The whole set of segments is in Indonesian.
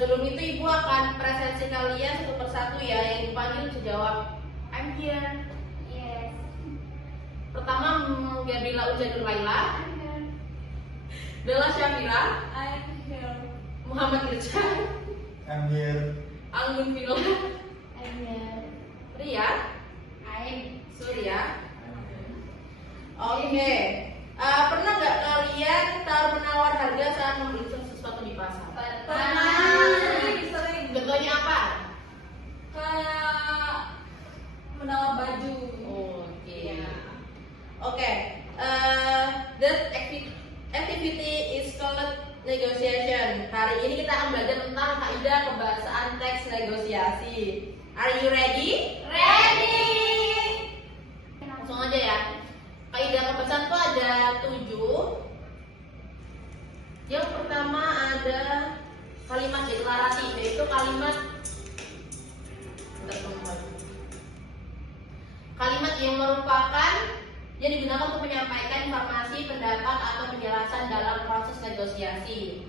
sebelum itu Ibu akan presensi kalian satu persatu ya. Yang dipanggil bisa jawab I'm here. Yes. Pertama Gabriela Ujanur Laila, I'm here. Bella Syafira, I'm here. Muhammad Irsyad, I'm here. Anggun Villa, I'm here. Ria, I'm Surya. Oke. Pernah nggak kalian tawar menawar harga saat membeli sesuatu di pasar? sering. Contohnya apa? Kayak menawar baju. Oke. Oke. That activity is called negotiation. Hari ini kita akan belajar tentang kaidah kebahasaan teks negosiasi. Are you ready? Ready. Langsung aja ya. Kaidah kebahasaan itu ada 7. Yang pertama ada kalimat deklaratif, yaitu kalimat yang merupakan yang digunakan untuk menyampaikan informasi, pendapat, atau penjelasan dalam proses negosiasi.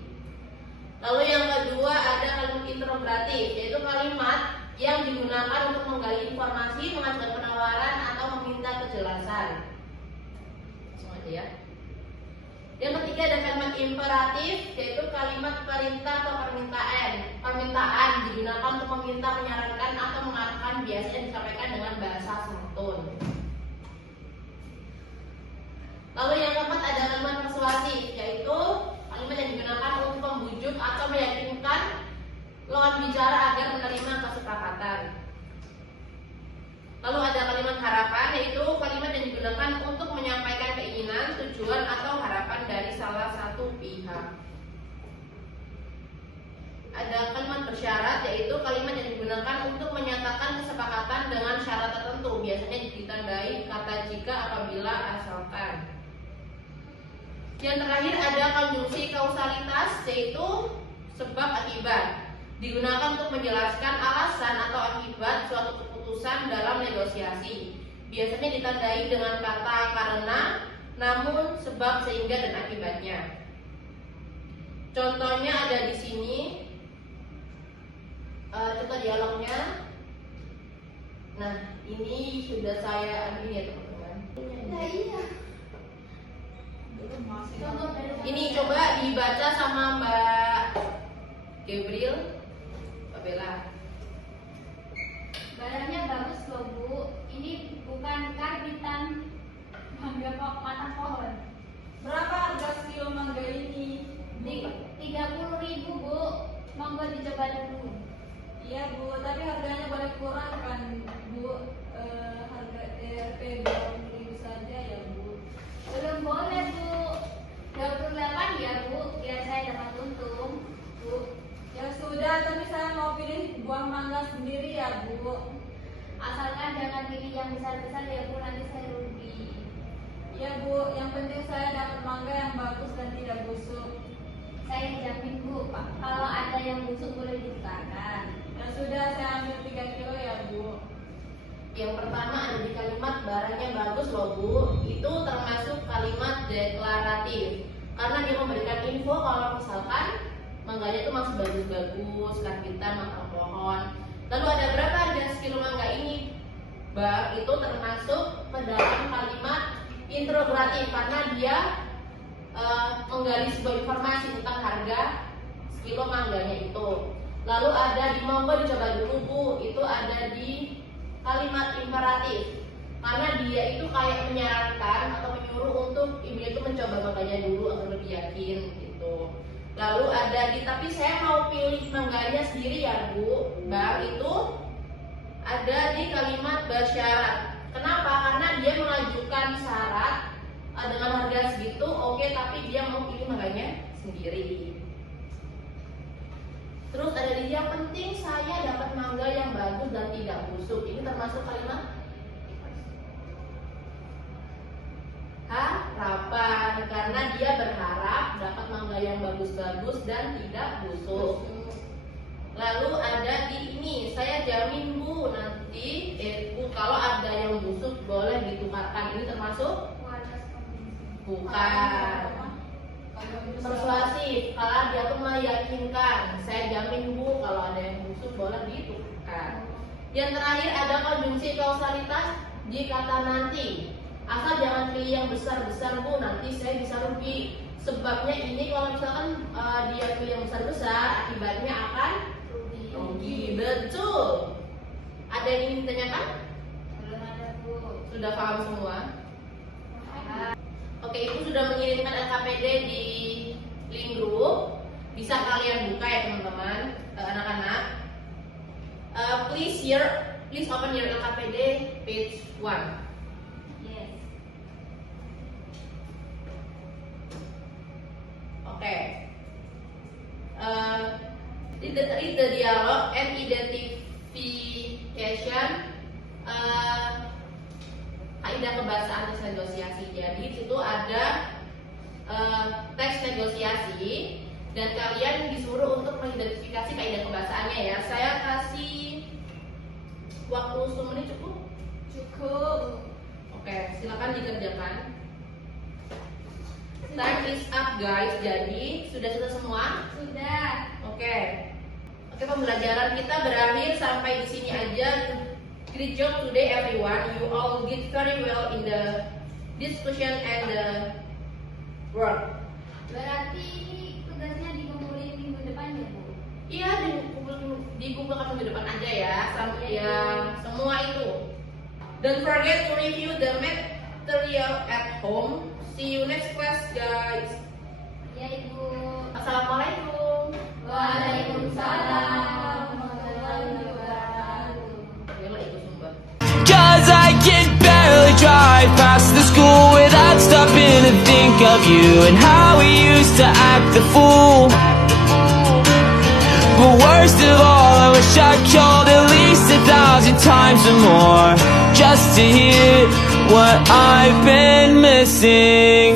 Lalu yang kedua ada kalimat interrogatif, yaitu kalimat yang digunakan untuk menggali informasi, mengajukan penawaran, atau meminta kejelasan. Langsung aja ya. Yang ketiga ada kalimat imperatif, yaitu kalimat perintah atau permintaan. Permintaan digunakan untuk meminta, menyarankan, atau mengatakan, biasanya disampaikan dengan bahasa santun. Lalu yang keempat ada kalimat persuasif, yaitu kalimat yang digunakan untuk membujuk atau meyakinkan lawan bicara agar menerima kesepakatan. Lalu ada kalimat harapan, yaitu kalimat yang digunakan untuk menyampaikan keinginan, tujuan, atau harapan dari salah satu pihak. Ada kalimat bersyarat, yaitu kalimat yang digunakan untuk menyatakan kesepakatan dengan syarat tertentu. Biasanya ditandai kata jika, apabila, asalkan. Yang terakhir ada konjungsi kausalitas, yaitu sebab akibat. Digunakan untuk menjelaskan alasan atau akibat suatu keputusan dalam negosiasi. Biasanya ditandai dengan kata karena, namun, sebab, sehingga, dan akibatnya. Contohnya ada di sini. Contoh dialognya. Nah, ini sudah saya ambil ya teman-teman. Nah, iya. Ini coba dibaca sama Mbak Gabriel, Mbak Bella. Barangnya bagus loh Bu. Ini bukan karbitan mangga matang pohon. Berapa harga kilo mangga ini? 30.000 Bu. Monggo dicoba dulu. Iya Bu, tapi harganya boleh kurang kan Bu? Harga DRP 20.000 saja ya Bu. Belum boleh Bu. 28 ya Bu, biar saya dapat untung Bu. Ya sudah, tapi saya mau pilih buah mangga sendiri ya Bu. Asalkan jangan pilih yang besar-besar ya Bu, nanti saya rugi. Iya Bu, yang penting saya dapat mangga yang bagus dan tidak busuk. Saya jamin Bu, Pak, kalau ada yang busuk boleh ditukarkan. Ya sudah, saya ambil 3 kilo ya Bu. Yang pertama ada di kalimat barangnya bagus loh Bu. Itu termasuk kalimat deklaratif, karena dia memberikan info kalau misalkan mangganya itu masih bagus-bagus, karbitan, matang pohon. Lalu ada berapa harga sekilo mangga ini? Bang, itu termasuk ke dalam kalimat interrogatif, karena dia menggali sebuah informasi tentang harga sekilo mangganya itu. Lalu ada di monggo dicoba dulu Bu, itu ada di kalimat imperatif, karena dia itu kayak menyarankan atau menyuruh untuk ibu itu mencoba mangganya dulu agar lebih yakin gitu. Lalu ada di tapi saya mau pilih mangganya sendiri ya Bu, Bang, itu ada di kalimat bersyarat. Kenapa? Karena dia mengajukan syarat dengan harga segitu, oke, tapi dia mau pilih mangganya sendiri. Terus ada di yang penting saya dapat mangga yang bagus dan tidak busuk. Ini termasuk kalimat harapan, karena dia berharap dapat mangga yang bagus-bagus dan tidak busuk. Lalu ada di ini, saya jamin Bu, nanti Bu kalau ada yang busuk boleh ditukarkan. Ini termasuk bukan. Persuasif, kalau dia tuh meyakinkan. Saya jamin Bu, kalau ada yang busuk boleh gitu kan. Yang terakhir ada konjungsi kausalitas di kata nanti. Asal jangan pilih yang besar-besar Bu, nanti saya bisa rugi. Sebabnya ini kalau misalkan dia pilih yang besar-besar, akibatnya akan rugi. Betul. Ada yang ingin ditanyakan? Belum ada Bu. Sudah paham semua? Oke, Ibu sudah mengirimkan LKPD di link grup. Bisa kalian buka ya teman-teman, anak-anak. Please open your LKPD page 1. Yes. Oke. Read the dialogue and identification kaidah kebahasaan teks negosiasi. Jadi di situ ada teks negosiasi dan kalian disuruh untuk mengidentifikasi kaidah kebahasaannya ya. Saya kasih waktu 10 menit cukup? Cukup. Oke, silakan dikerjakan. Time is up guys. Jadi sudah selesai semua? Sudah. Oke, pembelajaran kita berakhir sampai di sini aja. Great job today everyone. You all did very well in the discussion and the work. Berarti ini tugasnya dikumpulin minggu depan ya Bu? Iya, dikumpulkan minggu depan aja ya, sampai ya semua itu. Don't forget to review the material at home. See you next class guys. Ya Ibu. Assalamualaikum. Waalaikumsalam warahmatullahi wabarakatuh. Cause I can barely drive past the school without stopping to think of you and how we used to act the fool. But worst of all, I wish I called at least 1,000 times or more just to hear what I've been missing.